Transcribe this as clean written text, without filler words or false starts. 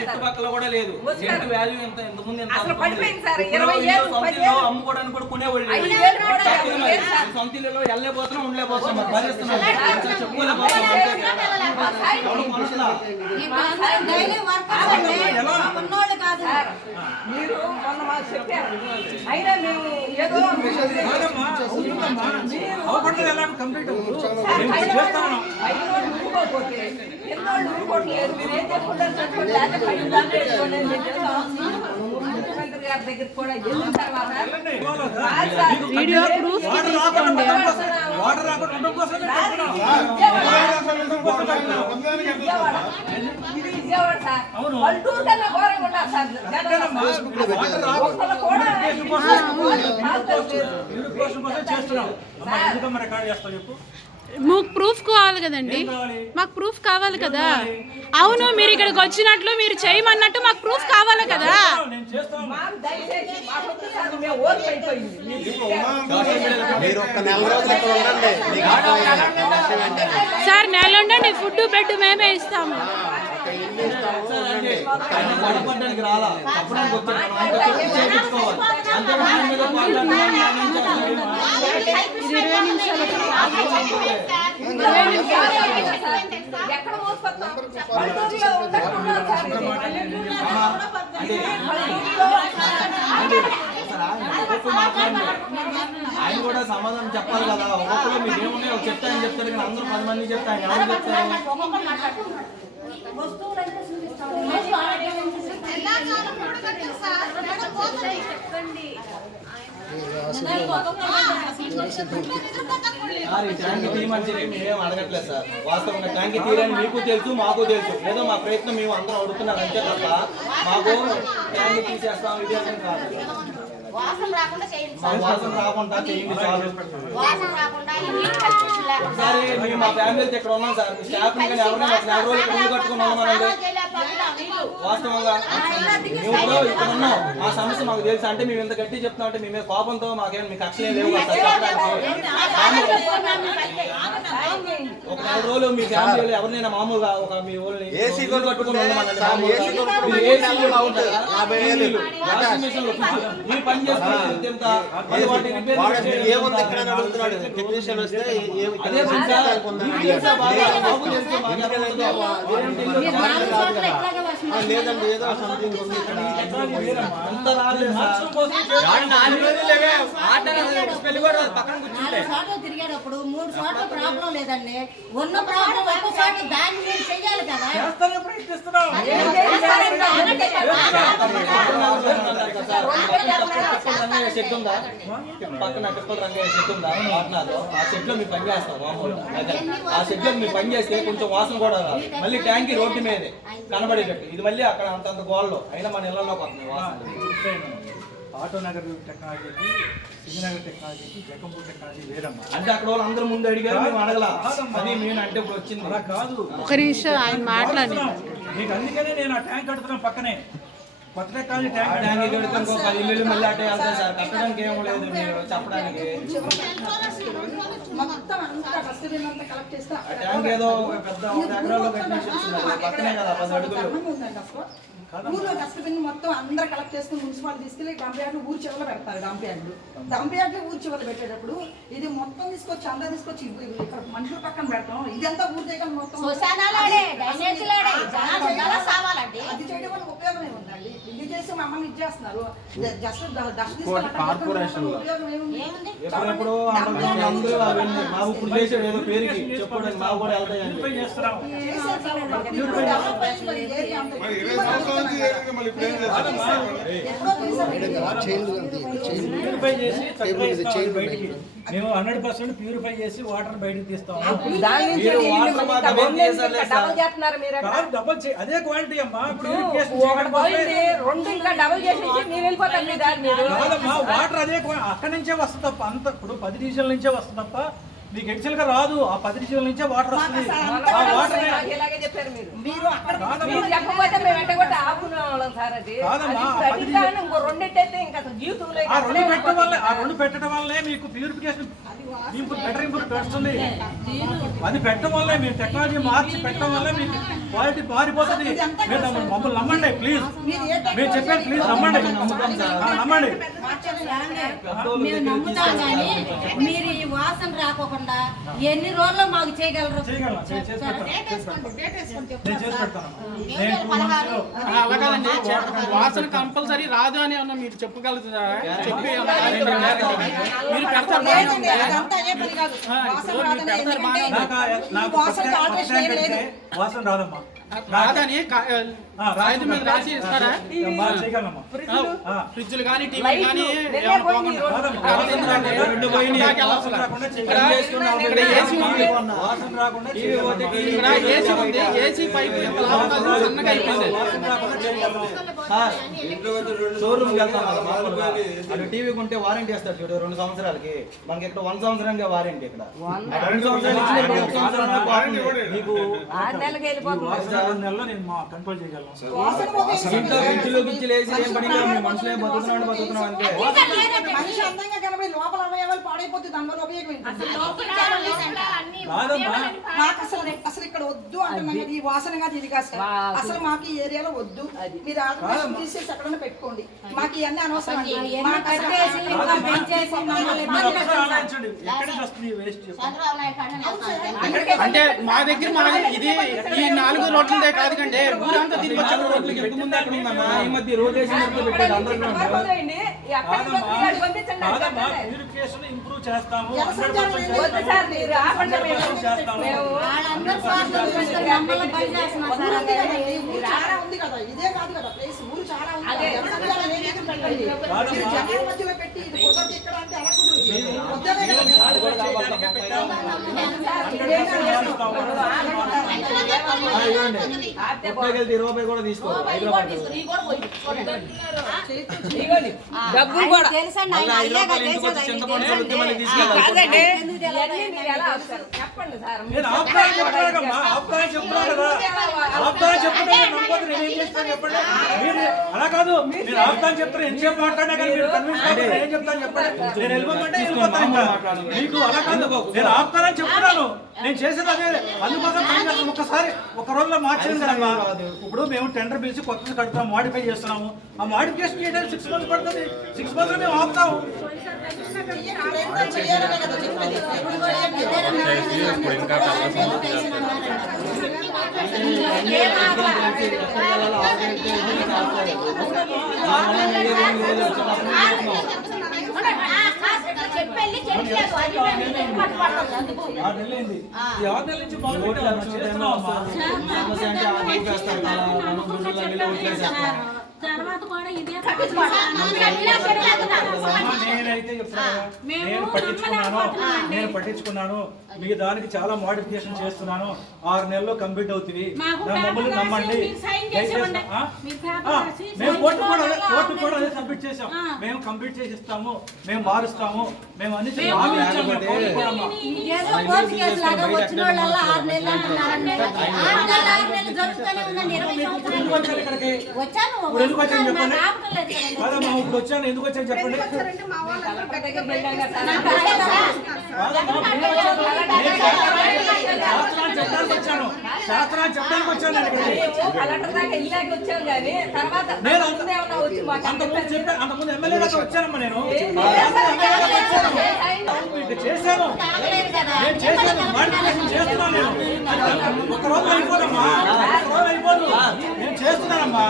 చుట్టుపక్కల కూడా లేదు. వాల్యూ ఎంత ముందు అమ్ముకోవడానికి కూడా కొనేవాళ్ళు సొంత ఇల్లులో వెళ్ళలేకపోతున్నాం ఉండలేకపోతున్నాం భరిస్తున్నాం మీరు మొన్న మాకు చెప్పారు అయినా మేము ఏదో ఊరుకోపోతే ఎన్నోళ్ళు ఊరుకోవట్లేదు. మీరు ఏం చేసుకుంటారు చేసుకోండి, ముఖ్యమంత్రి గారి దగ్గర కూడా వెళ్ళిన తర్వాత వీడియో ప్రూఫ్ తీసుకోండి. ఇది విజయవాడ సార్, పల్లెటూరు కన్నా ఘోరంగా ఉన్నారు సార్ మాకు ప్రూఫ్ కావాలి కదండి, మాకు ప్రూఫ్ కావాలి కదా. అవును, మీరు ఇక్కడికి వచ్చినట్లు మీరు చేయమన్నట్టు మాకు ప్రూఫ్ కావాలి కదా. సార్ నెల ఉండండి, ఫుడ్ బెడ్ మేమే ఇస్తాము. రాలా ఎక్కడ మోసుకొస్తాం ఆయన కూడా సమాధానం చెప్పాలి కదా. ఒక్కొక్కరు మీకు ఏమున్నాయో చెప్తాయని చెప్తారు కానీ అందరూ 10 మంది చెప్తాను ఎవరు చెప్తారు? ట్యాంక్ తీయమని చెప్పి మేమేం అడగట్లేదు సార్. వాస్తవంగా ట్యాంక్ తీయని మీకు తెలుసు, మాకు తెలుసు. ఏదో మా ప్రయత్నం మేము అందరం అడుగుతున్నాం అంతే తప్ప మాకు ట్యాంక్ తీసేస్తాం ఇది అని కాదు. వాసన రాకుండా చేయండి చాలు. ఒకసారి మేము మా ఫ్యామిలీతో ఇక్కడ ఉన్నాం సార్. మీ స్టాఫ్ కానీ ఎవరైనా 4 రోజులు ఇక్కడ కట్టుకుని ఉన్నామనండి. వాస్తవంగా మేము కూడా ఇక్కడ ఉన్నాం, మా సమస్య మాకు తెలుసు. అంటే మేము ఇంత గట్టి చెప్తాం అంటే మేమే కోపంతో మాకేం మీకు అక్షలే లేవు కదా ఒక 4 రోజులు మీ ఫ్యామిలీలో ఎవరినైనా మామూలుగా ఒక మీ ఊళ్ళని కట్టుకుని ఉన్నామనండి. మీరు పని చేసుకునేది ఎంత లేదండి ఏదో సంథింగ్ ఉంది ఇక్కడ. తిరిగేటప్పుడు 3 చోట్ల ప్రాబ్లం లేదండి, ఉన్న ప్రాబ్లం ఒక చోట దాన్ని మీరు చెయ్యాలి కదా. చెట్టు ఉందా పక్కన టిప్పల రంగయ్య చెట్టు ఉందా పాట్నాలో? ఆ చెట్లో మీరు పని చేస్తాం మామూలు. ఆ చెట్లో మీరు పని చేస్తే కొంచెం వాసన కూడా రాదు. మళ్ళీ ట్యాంక్ రోడ్డు మీదే కనబడేటట్టు. ఇది మళ్ళీ అక్కడ అంతంత గోడలో అయినా మన ఇళ్లలోకి వస్తుంది వాసన. ఆటోనగర్ టెక్నాలజీకి, సింగనగర్ టెక్నాలజీకి, జకంపూర్ టెక్నాలజీ వేరమ్మా. అంటే అక్కడ వాళ్ళు అందరూ ముందు అడిగారు, మేము అడగల. అది నేను అంటే ఇప్పుడు వచ్చింది అలా కాదు. ఒక నిమిషం ఆయన మాట్లాడి మీకు అందుకనే నేను ఆ ట్యాంక్ కడుతున్నాను పక్కనే. కొత్త టెక్నాలజీ ట్యాంక్ కడితే ఇంకో 10 ఇల్లు మళ్ళీ అటే వెళ్తాయి సార్. కట్టడానికి ఏమో లేదు మీరు చెప్పడానికి. ట్యాంక్ ఏదో పెద్ద 1 ఎకరాల్లో కట్టిన పక్కనే కదా 10 అడుగులు. ఊర్లో డస్ట్బిన్ మొత్తం అందరూ కలెక్ట్ చేసుకుని మున్సిపాలిటీ తీసుకెళ్ళి డంప్యార్డ్లు ఊరి చివరలో పెడతారు. డంప్యార్డ్లు ఊరి చివరలో పెట్టేటప్పుడు ఇది మొత్తం తీసుకొచ్చి అందరూ తీసుకొచ్చి ఇక్కడ మనుషుల పక్కన పెడతాం. ఇదంతా ఊరి చేయడం మొత్తం అది చేయడం వల్ల ఉపయోగం ఏముందండి? ఇది చేసి మమ్మల్ని ఇచ్చేస్తున్నారు. జస్ట్ డస్ట్ ఎప్పుడెప్పుడు అందరూ మాకు ఇప్పుడు చేసాడు ఏదో పేరుకి చెప్పడానికి మాకు కూడా వెళ్తాయండి. మేము 100% ప్యూరిఫై చేసి వాటర్ బయటకు తీస్తాం. అదే క్వాలిటీ అమ్మా. వాటర్ అదే అక్కడి నుంచే వస్తుంది తప్ప అంత ఇప్పుడు 10 డివిజన్ల నుంచే వస్తుంది తప్ప మీకు ఎక్సెల్ గా రాదు. ఆ 10 డివిజన్ల నుంచే వాటర్ వస్తుంది. ఆ వాటర్ రెండు పెట్టడం వల్లే మీకు ప్యూరిఫికేషన్ బెటర్ ఇంప్రూవ్ వస్తుంది. అది పెట్టడం వల్లే మేము టెక్నాలజీ మార్చి పెట్టడం వల్లే మీకు క్వాలిటీ మారిపోతుంది. మీరు మమ్మల్ని నమ్మండి ప్లీజ్, మీరు చెప్పారు ప్లీజ్ నమ్మండి, నమ్మండి. మేము నమ్ముతాం కానీ మీరు ఈ వాసన రాకోకుండా ఎన్ని రోజుల్లో మాకు చేయగలరు? అలాగండి వాసన కంపల్సరీ రాదు అని అన్న మీరు చెప్పగలుగుతారా? చెప్పి మీరు పెడతారు వాసన రాదమ్మా, రాదని రాయితీ మీద రాసి ఇస్తారా? ఫ్రిడ్జ్లు కానీ టీవీ కానీ ఏసీ పైపు సన్నగా అయిపోయింది. షోరూమ్ వెళ్తాం కదా మామూలుగా, అటు టీవీ కొంటే వారంటీ ఇస్తారు చూడు 2 సంవత్సరాలకి. మనకి ఇక్కడ 1 సంవత్సరంగా వారంటీ, ఇక్కడ 2 సంవత్సరాలు ఇచ్చిన 1 సంవత్సరం మీకు 6 నెలలకి వెళ్ళిపోతుంది. నేను కంట్రోల్ చేయగలను. ఇంట్లో ఫ్రిడ్జ్లోకి ఇచ్చి లేచి ఏం పని లేదు, మీ మనుషులే బతుకుతున్నాం అంతే. మనిషి అందంగా కనబడి లోపల అవయవాలు పాడైపోతుంది, దానివల్ల ఉపయోగం ఏంటి? మాకు అసలు ఇక్కడ వద్దు అంటున్నాం కదా, ఈ వాసన కాదు ఇది కాదు సార్. అసలు మాకు ఈ ఏరియాలో వద్దు, మీరు ఆల్టర్నేషన్ తీసేసి ఎక్కడైనా పెట్టుకోండి, మాకు ఇవన్నీ అనవసరం అండి. మాకు అసలు అంటే మా దగ్గర ఇది ఈ 4 రోడ్లదే కాదు కంటే ఊరంతా తిరిగి వచ్చారు. రోడ్లకి ఎంత ముందు ఎక్కడ ఉందమ్మా, ఈ మధ్య రోటేషన్ పెట్టాడు అందరూ. ఇంప్రూవ్ చేస్తాము. వద్దు సార్, మీరు ఆపండి. వాళ్ళందరూ స్వార్థం చూస్తారు, మమ్మల్ని బలి చేస్తున్నారు సార్. ఊరు చాలా ఉంది కదా, ఇదే కాదు కదా ప్లేస్, ఊరు చాలా ఉంది కదా. జనసంచారం ఏం చేసి పెట్టండి, మీరు జనాల మధ్యలో పెట్టి ఇది కుదరదు ఇక్కడ అంటే ఎలా కుదురుతుంది? వద్దనే కదా మీరు రూపాయి కూడా తీసుకోవాలి, 5 రూపాయలు. డబ్బులు కూడా తెలుసా నాయన, అయ్యాక చేసేది చింతపండు సరుకు మళ్ళీ తీసుకెళ్ళాలి. కాదండి, ఇవన్నీ మీరు ఎలా వస్తారు? చెప్పండి సార్. నేను ఆపుతాను చెప్తున్నాను కదా, ఆపుతాను చెప్తున్నాను కదా, ఆపుతాను చెప్తున్నాను. నమ్మకపోతే నేను ఏం చేస్తాను చెప్పండి? మీరు అలా కాదు, మీరు ఆపుతాను చెప్తారు, ఎంతసేపు మాట్లాడినా కానీ మీరు కన్విన్స్ కాకపోతే ఏం చెప్తాను చెప్పండి? నేను వెళ్ళిపోమంటే వెళ్ళిపోతాను. ఇంకా మీకు అలా కాదు, నేను ఆపుతానని చెప్తున్నాను, నేను చేసేది అదే. అందుకోసం ఒక్కసారి ఒక రోజులో మార్చాను కదమ్మా. ఇప్పుడు మేము టెండర్ పిలిచి కొత్తది కడతాం, మాడిఫై చేస్తున్నాము. ఆ మాడిఫికేషన్ చేయడానికి 6 months పడుతుంది. 6 months లో మేము ఆపుతాము. చేయాలనే కదా చెప్పేది. తర్వాత కూడా ఇదే నేనైతే చెప్తున్నా, నేను పట్టించుకున్నాను. మీ దానికి చాలా మోడిఫికేషన్ చేస్తున్నాను. 6 నెలల్లో కంప్లీట్ అవుతుంది. మమ్మల్ని నమ్మండి. మేము కోర్టు కూడా అదే సబ్మిట్ చేసాం. మేము కంప్లీట్ చేసి ఇస్తాము, మేము మారుస్తాము, మేము అన్ని ఎందుకు వచ్చాను చెప్పండి? కాదమ్మా, ఇప్పుడు వచ్చాను, ఎందుకు వచ్చాను చెప్పండి? శాస్త్రాన్ని చెప్పడానికి వచ్చాను. అంతకుముందు ఎమ్మెల్యే దాకా వచ్చానమ్మా. నేను చేశాను, నేను చేస్తున్నాను. నేను ఒక రోజు అయిపోదమ్మా, నేను చేస్తున్నానమ్మా.